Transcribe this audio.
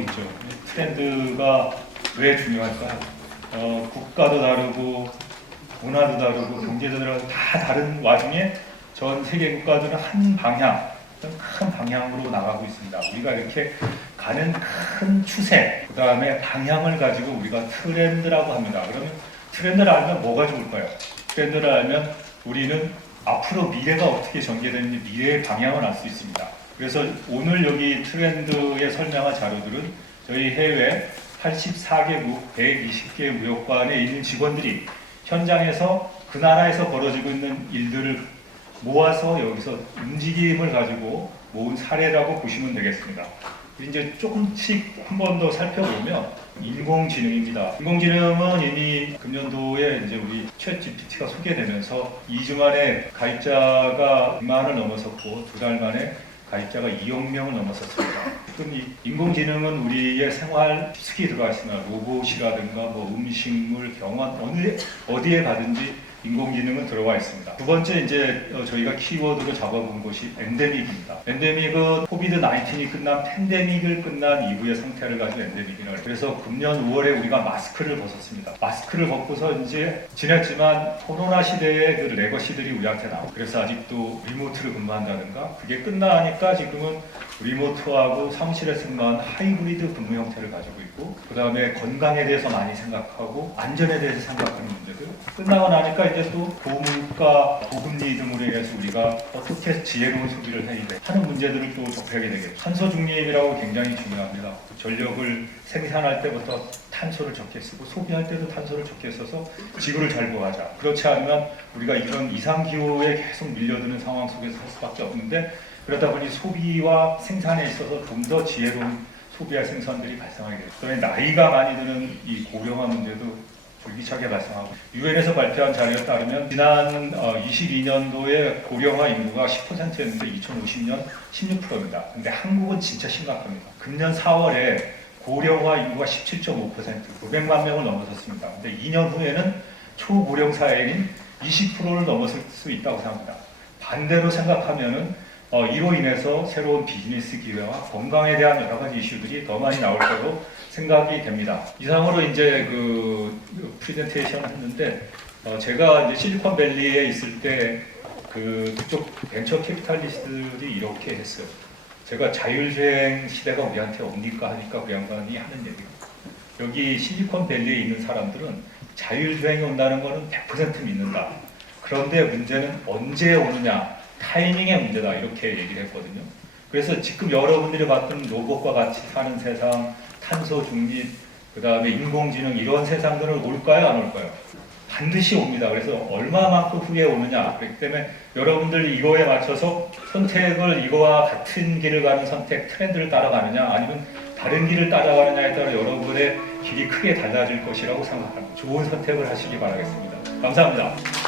있죠. 트렌드가 왜 중요할까요? 어, 국가도 다르고 문화도 다르고 경제도 다르고 다 다른 와중에 전 세계 국가들은 한 방향, 큰 방향으로 나가고 있습니다. 우리가 이렇게 가는 큰 추세, 그 다음에 방향을 가지고 우리가 트렌드라고 합니다. 그러면 트렌드를 알면 뭐가 좋을까요? 트렌드를 알면 우리는 앞으로 미래가 어떻게 전개되는지 미래의 방향을 알 수 있습니다. 그래서 오늘 여기 트렌드에 설명한 자료들은 저희 해외 84개국 120개 무역관에 있는 직원들이 현장에서 그 나라에서 벌어지고 있는 일들을 모아서 여기서 움직임을 가지고 모은 사례라고 보시면 되겠습니다. 이제 조금씩 한 번 더 살펴보면 인공지능입니다. 인공지능은 이미 금년도에 이제 우리 챗 GPT가 소개되면서 2주 만에 가입자가 1만을 넘어섰고 두 달 만에 가입자가 2억 명을 넘어섰습니다. 그럼 이 인공지능은 우리의 생활 깊숙이 들어가 있습니다. 로봇이라든가 뭐 음식물, 병원 어느 어디에 가든지 인공지능은 들어와 있습니다. 두 번째 이제 어, 저희가 키워드로 잡아본 것이 엔데믹입니다. 엔데믹은 코비드 19이 끝난 팬데믹을 끝난 이후의 상태를 가지고 엔데믹이라고. 그래서 금년 5월에 우리가 마스크를 벗었습니다. 마스크를 벗고서 이제 지냈지만 코로나 시대의 그 레거시들이 우리한테 나오고 그래서 아직도 리모트를 근무한다든가 그게 끝나니까 지금은 리모트하고 사무실에서 근무하는 하이브리드 근무 형태를 가지고 있고 그 다음에 건강에 대해서 많이 생각하고 안전에 대해서 생각하는 문제들 끝나고 나니까 이제 또 고물가, 고금리 등으로 인해서 우리가 어떻게 지혜로운 소비를 해야 돼 하는 문제들을 또 접하게 되겠죠. 탄소 중립이라고 굉장히 중요합니다. 전력을 생산할 때부터 탄소를 적게 쓰고 소비할 때도 탄소를 적게 써서 지구를 잘 보호하자. 그렇지 않으면 우리가 이런 이상 기후에 계속 밀려드는 상황 속에서 할 수밖에 없는데 그러다 보니 소비와 생산에 있어서 좀 더 지혜로운 소비와 생산들이 발생하게 돼요. 그다음에 나이가 많이 드는 이 고령화 문제도 불기차게 발생하고 유엔에서 발표한 자료에 따르면 지난 22년도에 고령화 인구가 10%였는데 2050년 16%입니다. 근데 한국은 진짜 심각합니다. 금년 4월에 고령화 인구가 17.5% 900만 명을 넘어섰습니다. 근데 2년 후에는 초고령 사회인 20%를 넘어설 수 있다고 생각합니다. 반대로 생각하면은 어, 이로 인해서 새로운 비즈니스 기회와 건강에 대한 여러 가지 이슈들이 더 많이 나올 거로 생각이 됩니다. 이상으로 이제 그 프레젠테이션을 했는데 어, 제가 이제 실리콘밸리에 있을 때 그 그쪽 벤처 캐피탈리스트들이 이렇게 했어요. 제가 자율주행 시대가 우리한테 옵니까 하니까 그 양반이 하는 얘기가 여기 실리콘밸리에 있는 사람들은 자율주행이 온다는 거는 100% 믿는다. 그런데 문제는 언제 오느냐 타이밍의 문제다 이렇게 얘기를 했거든요. 그래서 지금 여러분들이 봤던 로봇과 같이 사는 세상, 탄소 중립, 그 다음에 인공지능 이런 세상들은 올까요, 안 올까요? 반드시 옵니다. 그래서 얼마만큼 후에 오느냐. 그렇기 때문에 여러분들 이거에 맞춰서 선택을 이거와 같은 길을 가는 선택, 트렌드를 따라가느냐, 아니면 다른 길을 따라가느냐에 따라 여러분의 길이 크게 달라질 것이라고 생각합니다. 좋은 선택을 하시기 바라겠습니다. 감사합니다.